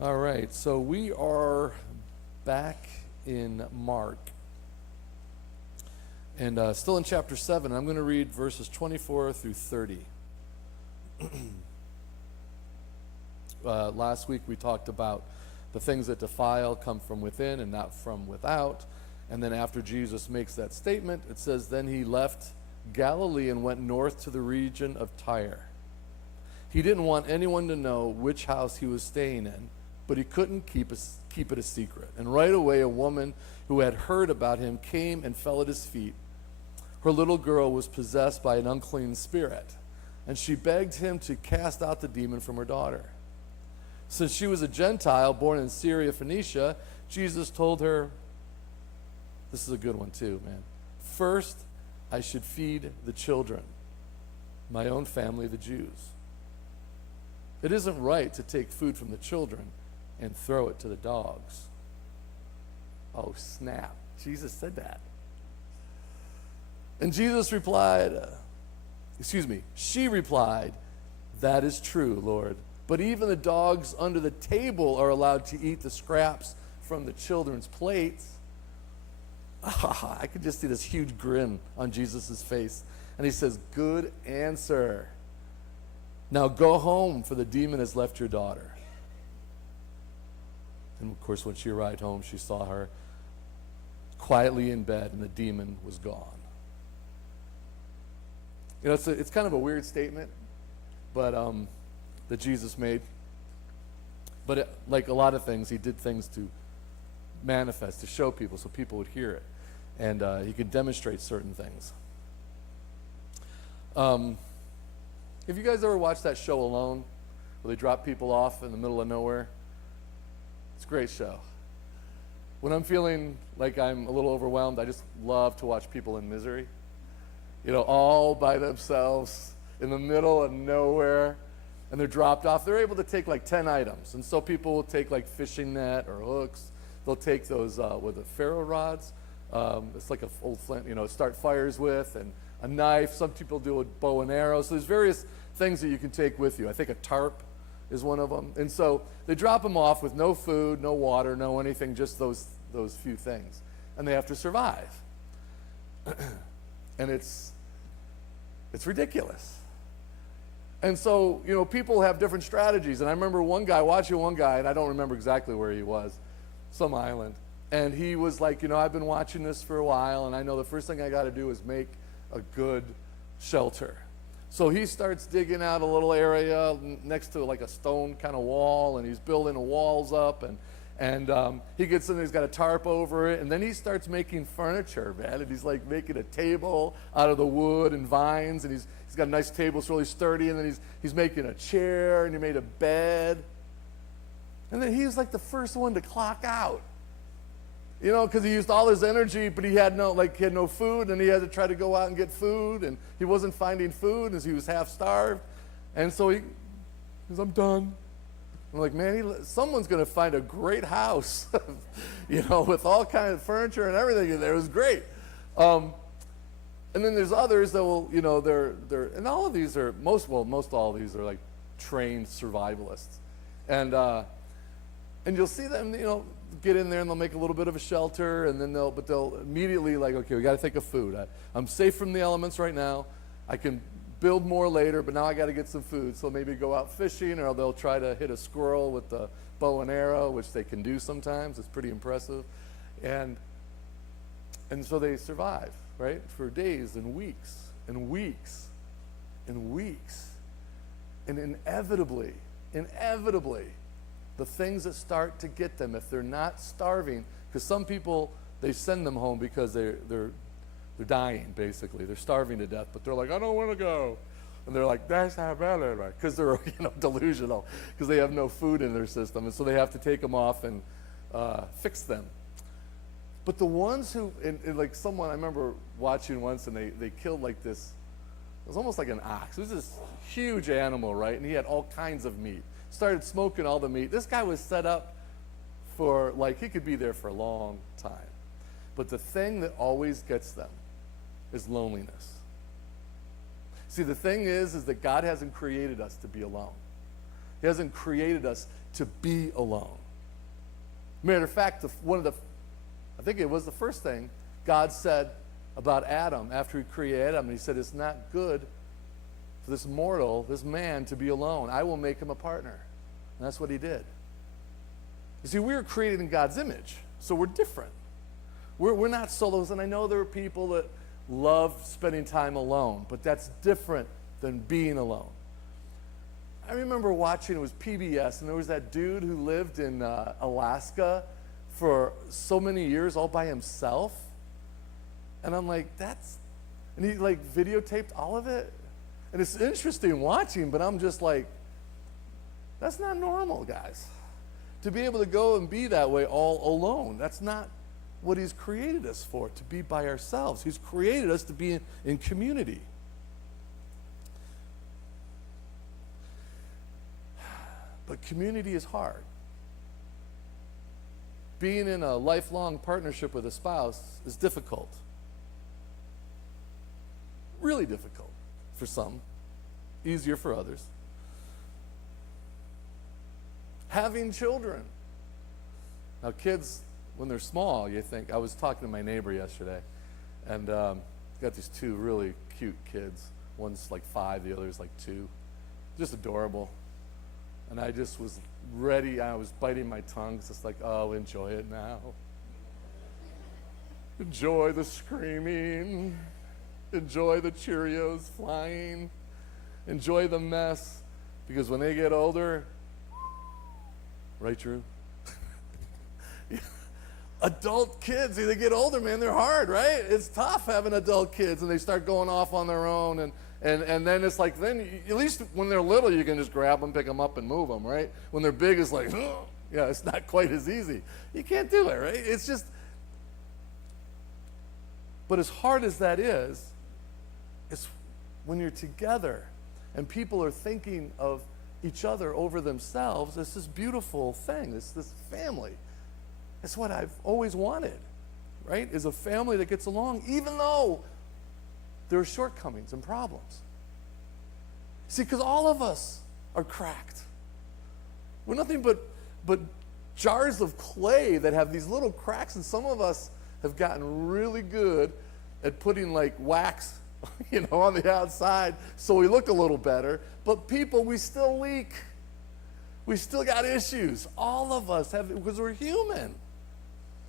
All right, so we are back in Mark, and still in chapter 7. I'm going to read verses 24 through 30. Last week we talked about the things that defile come from within and not from without. And then after Jesus makes that statement, it says, then he left Galilee and went north to the region of Tyre. He didn't want anyone to know which house he was staying in, but he couldn't keep it a secret. And right away a woman who had heard about him came and fell at his feet. Her little girl was possessed by an unclean spirit, and she begged him to cast out the demon from her daughter. Since she was a Gentile born in Syria, Phoenicia, Jesus told her, this is a good one too, man. First, I should feed the children, my own family, the Jews. It isn't right to take food from the children and throw it to the dogs. Oh, snap. Jesus said that. And Jesus replied, she replied, that is true, Lord. But even the dogs under the table are allowed to eat the scraps from the children's plates. I could just see this huge grin on Jesus' face. And he says, good answer. Now go home, for the demon has left your daughter. And of course, when she arrived home, she saw her quietly in bed, and the demon was gone. You know, it's kind of a weird statement, but that Jesus made. But like a lot of things, he did things to manifest, to show people, so people would hear it. And he could demonstrate certain things. Have you guys ever watched that show Alone, where they drop people off in the middle of nowhere? It's a great show. When I'm feeling like I'm a little overwhelmed, I just love to watch people in misery. You know, all by themselves in the middle of nowhere, and they're dropped off. They're able to take like 10 items. And so people will take like fishing net or hooks. They'll take those with the ferro rods. It's like an old flint, start fires with, and a knife. Some people do a bow and arrow. So there's various things that you can take with you. I think a tarp is one of them. And so they drop them off with no food, no water, no anything, just those few things. And they have to survive. And it's ridiculous. And so, people have different strategies. And I remember watching one guy, and I don't remember exactly where he was, some island. And he was like, I've been watching this for a while, and I know the first thing I got to do is make a good shelter. So he starts digging out a little area next to like a stone kind of wall, and he's building the walls up, and he gets in there, he's got a tarp over it, and then he starts making furniture, man, and he's like making a table out of the wood and vines, and he's got a nice table, it's really sturdy, and then he's making a chair, and he made a bed. And then he was like the first one to clock out. Because he used all his energy, but he had no food, and he had to try to go out and get food, and he wasn't finding food as he was half starved. And so he goes, I'm done. I'm like, man, someone's going to find a great house, with all kinds of furniture and everything in there. It was great. And then there's others that will, they're and all of these are, most all of these are like trained survivalists. And you'll see them, get in there and they'll make a little bit of a shelter, and then they'll immediately like, okay, we got to think of food. I'm safe from the elements right now. I can build more later, but now I got to get some food. So maybe go out fishing, or they'll try to hit a squirrel with the bow and arrow, which they can do sometimes. It's pretty impressive. And so they survive, right, for days and weeks and weeks and weeks. And inevitably, the things that start to get them, if they're not starving, because some people, they send them home because they're dying, basically. They're starving to death, but they're like, I don't want to go. And they're like, that's not better, right? Because they're delusional, because they have no food in their system, and so they have to take them off and fix them. But the ones who, and like someone I remember watching once, and they killed like this, it was almost like an ox. It was this huge animal, right? And he had all kinds of meat. Started smoking all the meat. This guy was set up for, like, he could be there for a long time. But the thing that always gets them is loneliness. See, the thing is that God hasn't created us to be alone. He hasn't created us to be alone. Matter of fact, I think it was the first thing God said about Adam after he created Adam. He said, it's not good for this mortal, this man, to be alone. I will make him a partner. And that's what he did. You see, we were created in God's image, so we're different. We're not solos, and I know there are people that love spending time alone, but that's different than being alone. I remember watching, it was PBS, and there was that dude who lived in Alaska for so many years all by himself. And I'm like, and he like videotaped all of it. And it's interesting watching, but I'm just like, that's not normal, guys. To be able to go and be that way all alone, that's not what he's created us for, to be by ourselves. He's created us to be in community. But community is hard. Being in a lifelong partnership with a spouse is difficult. Really difficult for some, easier for others. Having children. Now, kids, when they're small, you think, I was talking to my neighbor yesterday, and got these two really cute kids. One's like 5, the other's like 2. Just adorable. And I just was ready, I was biting my tongue, just like, oh, enjoy it now. Enjoy the screaming. Enjoy the Cheerios flying. Enjoy the mess. Because when they get older, right, Drew? Adult kids, they get older, man, they're hard, right? It's tough having adult kids, and they start going off on their own, and then it's like, at least when they're little, you can just grab them, pick them up, and move them, right? When they're big, it's like, yeah, it's not quite as easy. You can't do it, right? It's just, but as hard as that is, it's when you're together, and people are thinking of each other over themselves, it's this beautiful thing, it's this family. It's what I've always wanted, right? Is a family that gets along, even though there are shortcomings and problems. See, because all of us are cracked. We're nothing but jars of clay that have these little cracks, and some of us have gotten really good at putting like wax, on the outside so we look a little better. But people, we still leak. We still got issues. All of us have, because we're human.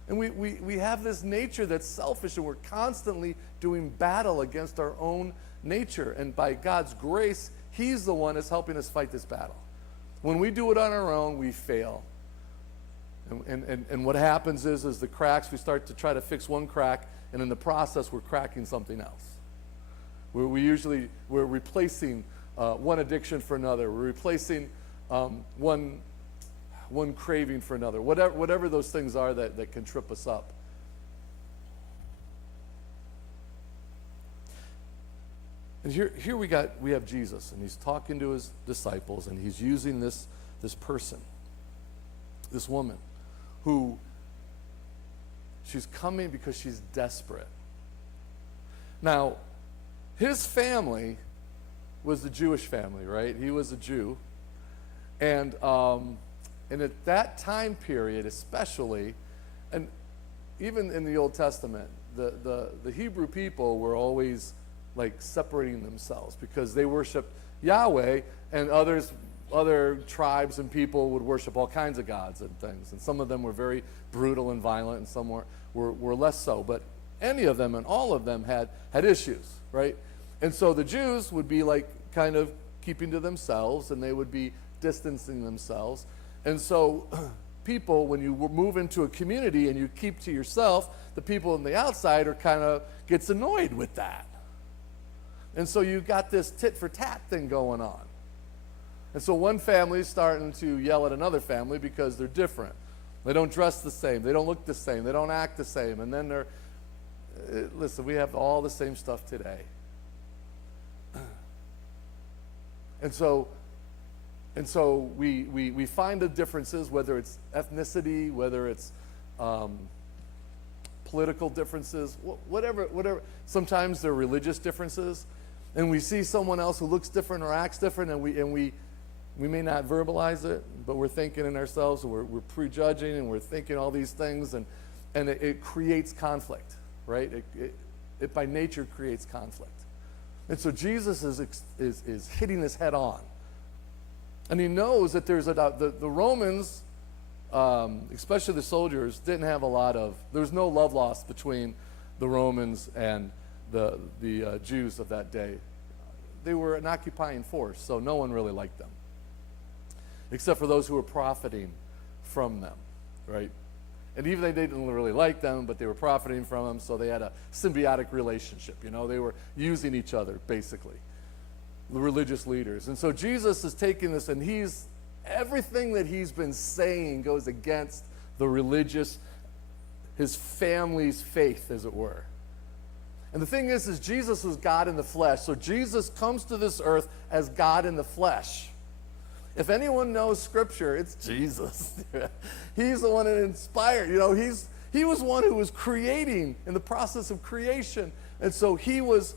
And we have this nature that's selfish, and we're constantly doing battle against our own nature. And by God's grace, He's the one that's helping us fight this battle. When we do it on our own, we fail. And what happens is the cracks, we start to try to fix one crack, and in the process, we're cracking something else. We're replacing one addiction for another. We're replacing one craving for another, whatever those things are that can trip us up. And here we have Jesus, and he's talking to his disciples, and he's using this person, this woman, who she's coming because she's desperate. Now, his family was the Jewish family, right? He was a Jew, and at that time period especially, and even in the Old Testament, the Hebrew people were always like separating themselves because they worshiped Yahweh, and other tribes and people would worship all kinds of gods and things. And some of them were very brutal and violent, and some were less so. But any of them and all of them had issues, right? And so the Jews would be like kind of keeping to themselves, and they would be distancing themselves. And so people, when you move into a community and you keep to yourself, the people on the outside are kind of gets annoyed with that. And so you've got this tit for tat thing going on. And so one family is starting to yell at another family because they're different. They don't dress the same. They don't look the same. They don't act the same. And then listen, we have all the same stuff today. And so we find the differences, whether it's ethnicity, whether it's political differences, whatever. Sometimes they're religious differences, and we see someone else who looks different or acts different, and we We may not verbalize it, but we're thinking in ourselves, we're prejudging, and we're thinking all these things, and it creates conflict, right? It by nature creates conflict. And so Jesus is hitting this head on. And he knows that there's the Romans, especially the soldiers, didn't have a lot of, there was no love lost between the Romans and the Jews of that day. They were an occupying force, so no one really liked them, except for those who were profiting from them, right? And even they didn't really like them, but they were profiting from them, so they had a symbiotic relationship. You know, they were using each other, basically, the religious leaders. And so Jesus is taking this, and everything that he's been saying goes against the religious, his family's faith, as it were. And the thing is Jesus was God in the flesh, so Jesus comes to this earth as God in the flesh. If anyone knows Scripture, it's Jesus. He's the one that inspired. You know, he was one who was creating in the process of creation. And so he was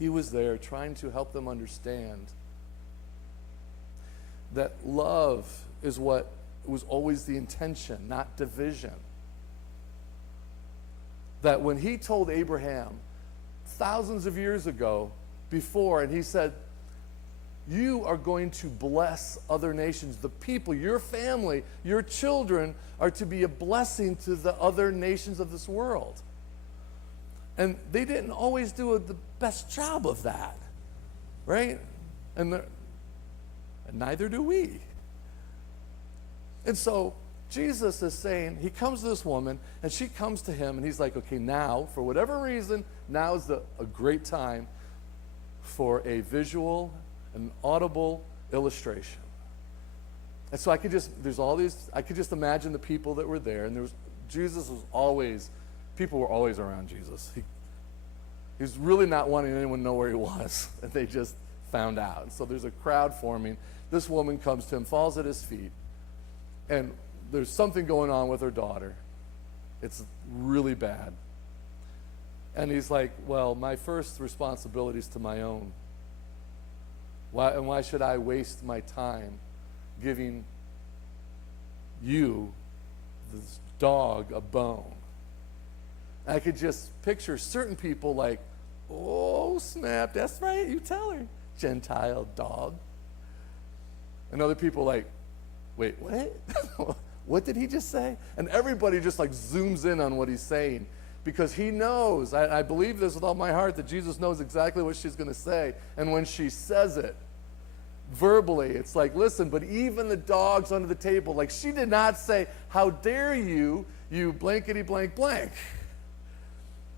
there trying to help them understand that love is what was always the intention, not division. That when he told Abraham thousands of years ago before, and he said, you are going to bless other nations. The people, your family, your children are to be a blessing to the other nations of this world. And they didn't always do the best job of that, right? And neither do we. And so Jesus is saying, he comes to this woman, and she comes to him, and he's like, okay, now, for whatever reason, now is a great time for a visual, an audible illustration. And so I could just imagine the people that were there, and people were always around Jesus. He was really not wanting anyone to know where he was, and they just found out. And so there's a crowd forming. This woman comes to him, falls at his feet, and there's something going on with her daughter. It's really bad. And he's like, well, my first responsibility is to my own. Why should I waste my time giving you, this dog, a bone? I could just picture certain people like, oh, snap, that's right, you tell her, Gentile dog. And other people like, wait, what? What did he just say? And everybody just like zooms in on what he's saying, because he knows, I believe this with all my heart, that Jesus knows exactly what she's going to say. And when she says it verbally, it's like, listen, but even the dogs under the table, like, she did not say, how dare you blankety blank blank.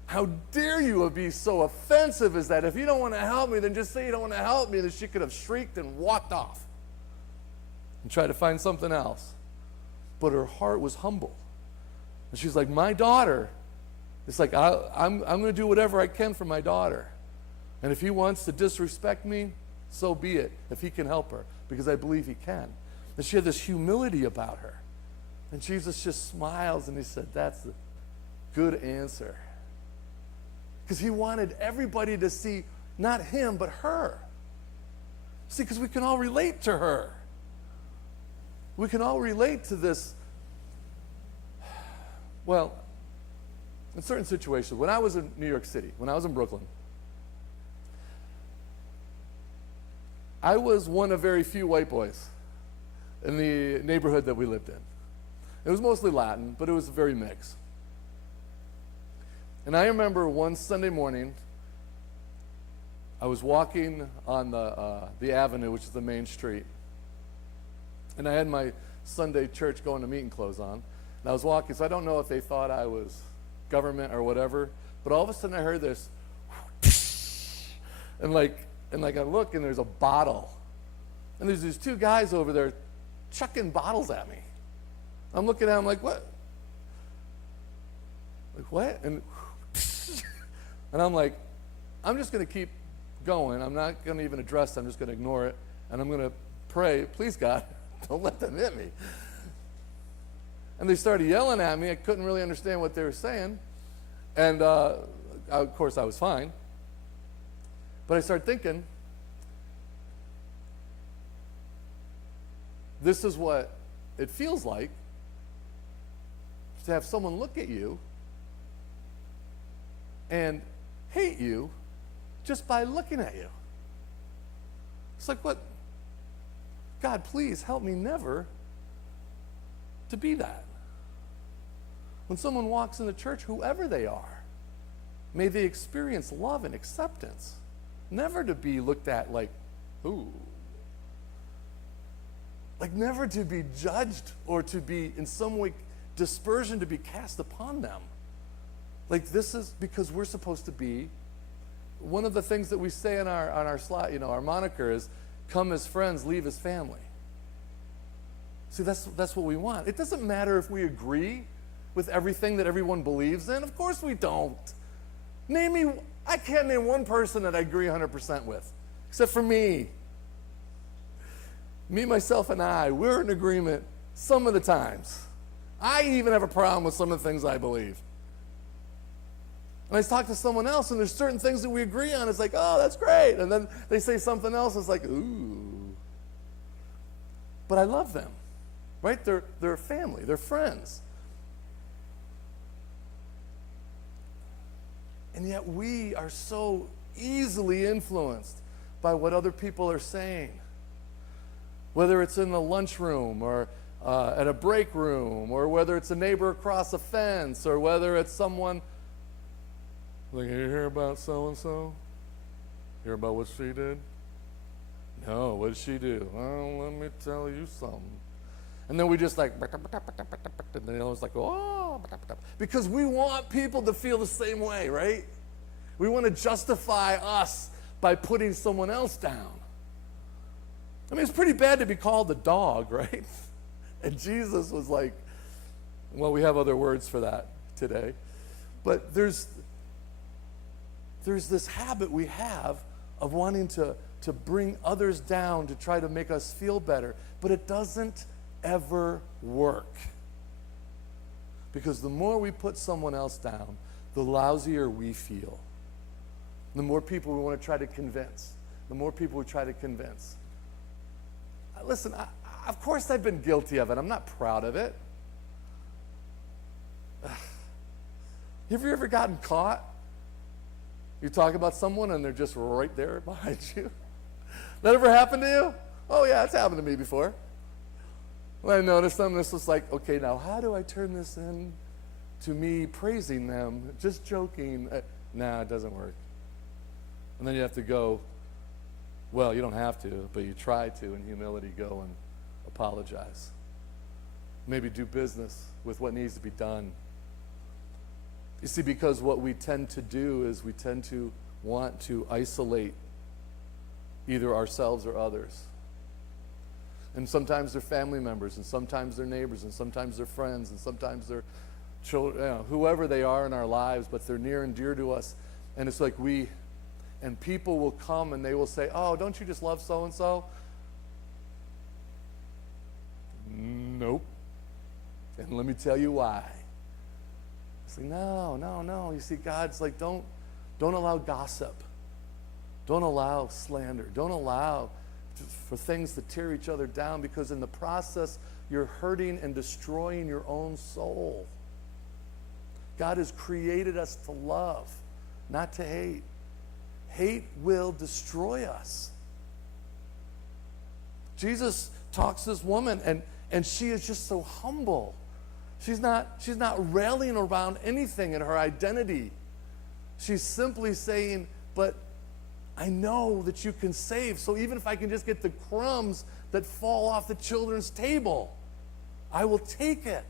How dare you be so offensive as that? If you don't want to help me, then just say you don't want to help me. Then she could have shrieked and walked off and tried to find something else. But her heart was humble. And she's like, my daughter, it's like, I'm going to do whatever I can for my daughter. And if he wants to disrespect me, so be it, if he can help her, because I believe he can. And she had this humility about her. And Jesus just smiles, and he said, that's a good answer. Because he wanted everybody to see not him, but her. See, because we can all relate to her. We can all relate to this. Well, in certain situations, when I was in New York City, when I was in Brooklyn, I was one of very few white boys in the neighborhood that we lived in. It was mostly Latin, but it was very mixed. And I remember one Sunday morning, I was walking on the avenue, which is the main street. And I had my Sunday church going to meeting clothes on. And I was walking, so I don't know if they thought I was government or whatever, but all of a sudden I heard this, and I look, and there's a bottle. And there's these two guys over there chucking bottles at me. I'm looking at them like, what? Like, what? And I'm like, I'm just going to keep going. I'm not going to even address it. I'm just going to ignore it. And I'm going to pray, please, God, don't let them hit me. And they started yelling at me. I couldn't really understand what they were saying. And, of course, I was fine. But I started thinking, this is what it feels like to have someone look at you and hate you just by looking at you. It's like, what? God, please help me never to be that. When someone walks in the church, whoever they are, may they experience love and acceptance, never to be looked at like, ooh. Like never to be judged or to be in some way dispersion to be cast upon them. Like this is because we're supposed to be, one of the things that we say on our slide, you know, our moniker is, come as friends, leave as family. See, that's what we want. It doesn't matter if we agree with everything that everyone believes in. Of course we don't. I can't name one person that I agree 100% with, except for me. Me, myself, and I, we're in agreement some of the times. I even have a problem with some of the things I believe. And I talk to someone else, and there's certain things that we agree on. It's like, oh, that's great. And then they say something else. It's like, ooh. But I love them, right? They're family. They're friends. And yet we are so easily influenced by what other people are saying. Whether it's in the lunchroom or at a break room, or whether it's a neighbor across a fence, or whether it's someone, like, you hear about so-and-so? Hear about what she did? No, what did she do? Well, let me tell you something. And then we just like, and then it's like, oh, because we want people to feel the same way, right? We want to justify us by putting someone else down. I mean, it's pretty bad to be called a dog, right? And Jesus was like, well, we have other words for that today. But there's this habit we have of wanting to bring others down to try to make us feel better. But it doesn't ever work. Because the more we put someone else down, the lousier we feel. The more people we want to try to convince. The more people we try to convince. Listen, of course I've been guilty of it. I'm not proud of it. Have you ever gotten caught? You talk about someone and they're just right there behind you. That ever happened to you? Oh yeah, it's happened to me before. When I noticed them, this was like, okay, now how do I turn this in to me praising them, just joking? Nah, it doesn't work. And then you have to go, well, you don't have to, but you try to in humility go and apologize. Maybe do business with what needs to be done. You see, because what we tend to do is we tend to want to isolate either ourselves or others. And sometimes they're family members, and sometimes they're neighbors, and sometimes they're friends, and sometimes they're children, you know, whoever they are in our lives, but they're near and dear to us. And it's like and people will come and they will say, oh, don't you just love so-and-so? Nope. And let me tell you why. It's like, no. You see, God's like, don't allow gossip. Don't allow slander. Don't allow for things to tear each other down, because in the process, you're hurting and destroying your own soul. God has created us to love, not to hate. Hate will destroy us. Jesus talks to this woman, and she is just so humble. She's not railing around anything in her identity. She's simply saying, but I know that you can save, so even if I can just get the crumbs that fall off the children's table, I will take it.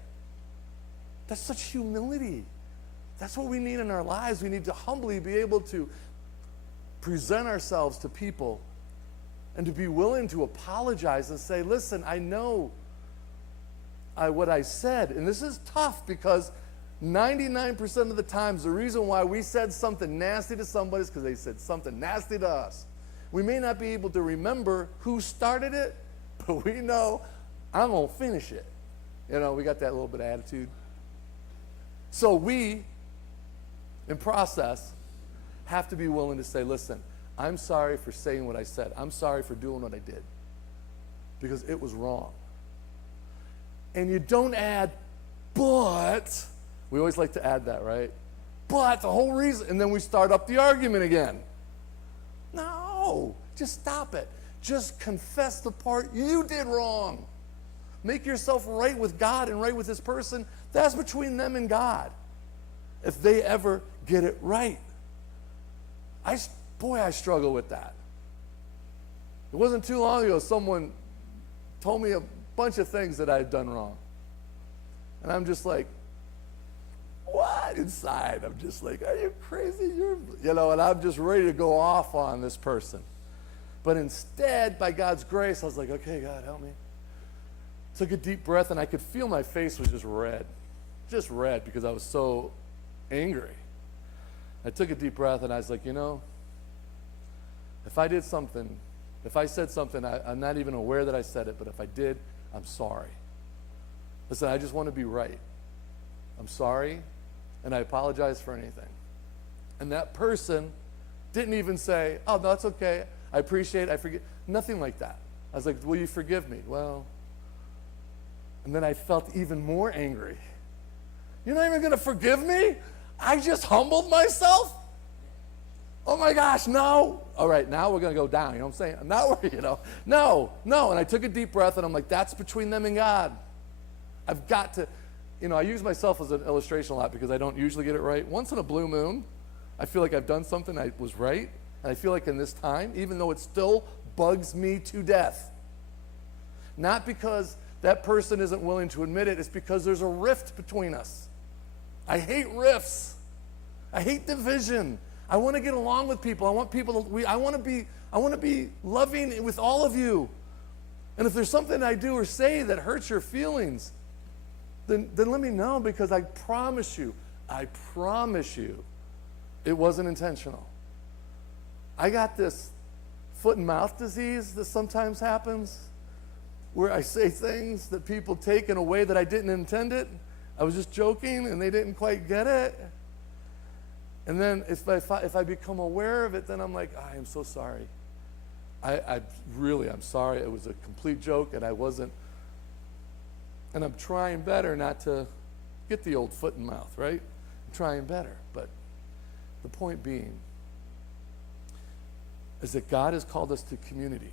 That's such humility. That's what we need in our lives. We need to humbly be able to present ourselves to people and to be willing to apologize and say, listen, I know what I said. And this is tough, because 99% of the times the reason why we said something nasty to somebody is because they said something nasty to us. We may not be able to remember who started it, but we know I'm going to finish it. You know, we got that little bit of attitude. So we, in process, have to be willing to say, listen, I'm sorry for saying what I said. I'm sorry for doing what I did, because it was wrong. and you don't add, but, we always like to add that, right? But the whole reason, and then we start up the argument again. No, just stop it. Just confess the part you did wrong. Make yourself right with God and right with this person. That's between them and God. If they ever get it right. I struggle with that. It wasn't too long ago someone told me a bunch of things that I had done wrong. And I'm just like, what? Inside, I'm just like, are you crazy? And I'm just ready to go off on this person. But instead, by God's grace, I was like, okay, God, help me. Took a deep breath, and I could feel my face was just red because I was so angry. I took a deep breath, and I was like, if I did something, if I said something, I'm not even aware that I said it, but if I did, I'm sorry. Listen, I just want to be right. I'm sorry, and I apologize for anything. And that person didn't even say, oh, no, that's okay. I appreciate it. I forget. Nothing like that. I was like, will you forgive me? Well, and then I felt even more angry. You're not even going to forgive me? I just humbled myself? Oh my gosh, no. All right, now we're going to go down. You know what I'm saying? Now we're, no. And I took a deep breath, and I'm like, that's between them and God. I've got to, I use myself as an illustration a lot because I don't usually get it right. Once in a blue moon, I feel like I've done something I was right. And I feel like in this time, even though it still bugs me to death, not because that person isn't willing to admit it, it's because there's a rift between us. I hate rifts. I hate division. I want to get along with people. I want to be loving with all of you. And if there's something I do or say that hurts your feelings, then let me know, because I promise you, it wasn't intentional. I got this foot and mouth disease that sometimes happens where I say things that people take in a way that I didn't intend it. I was just joking and they didn't quite get it. And then if I become aware of it, then I'm like, I am so sorry. I'm sorry. It was a complete joke and I wasn't. And I'm trying better not to get the old foot and mouth, right? I'm trying better. But the point being is that God has called us to community,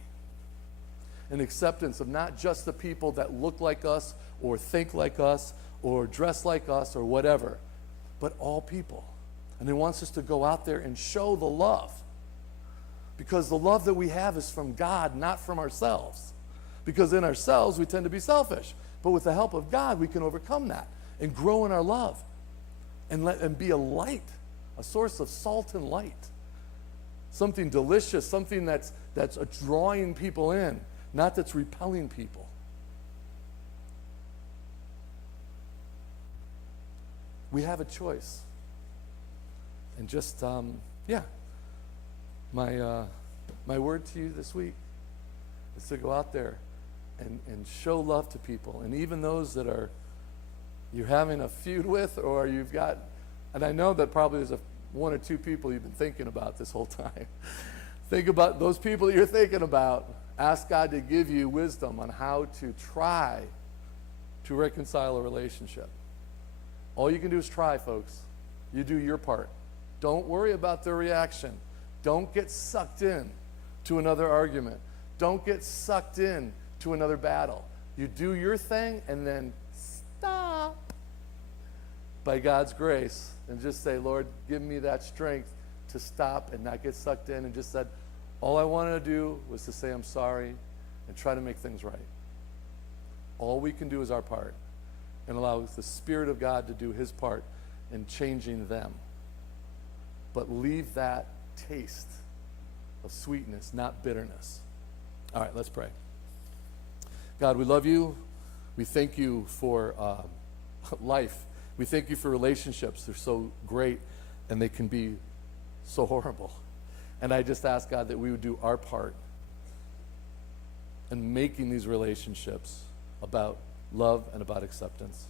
an acceptance of not just the people that look like us or think like us or dress like us or whatever, but all people. And he wants us to go out there and show the love, because the love that we have is from God, not from ourselves. Because in ourselves, we tend to be selfish. But with the help of God, we can overcome that and grow in our love and be a light, a source of salt and light. Something delicious, something that's drawing people in, not that's repelling people. We have a choice. And just, my word to you this week is to go out there and show love to people. And even those that you're having a feud with, or you've got, and I know that probably there's one or two people you've been thinking about this whole time. Think about those people that you're thinking about. Ask God to give you wisdom on how to try to reconcile a relationship. All you can do is try, folks. You do your part. Don't worry about their reaction. Don't get sucked in to another argument. Don't get sucked in to another battle. You do your thing and then stop by God's grace and just say, Lord, give me that strength to stop and not get sucked in, and just said, all I wanted to do was to say I'm sorry and try to make things right. All we can do is our part and allow the Spirit of God to do his part in changing them. But leave that taste of sweetness, not bitterness. All right, let's pray. God, we love you. We thank you for life. We thank you for relationships. They're so great, and they can be so horrible. And I just ask, God, that we would do our part in making these relationships about love and about acceptance.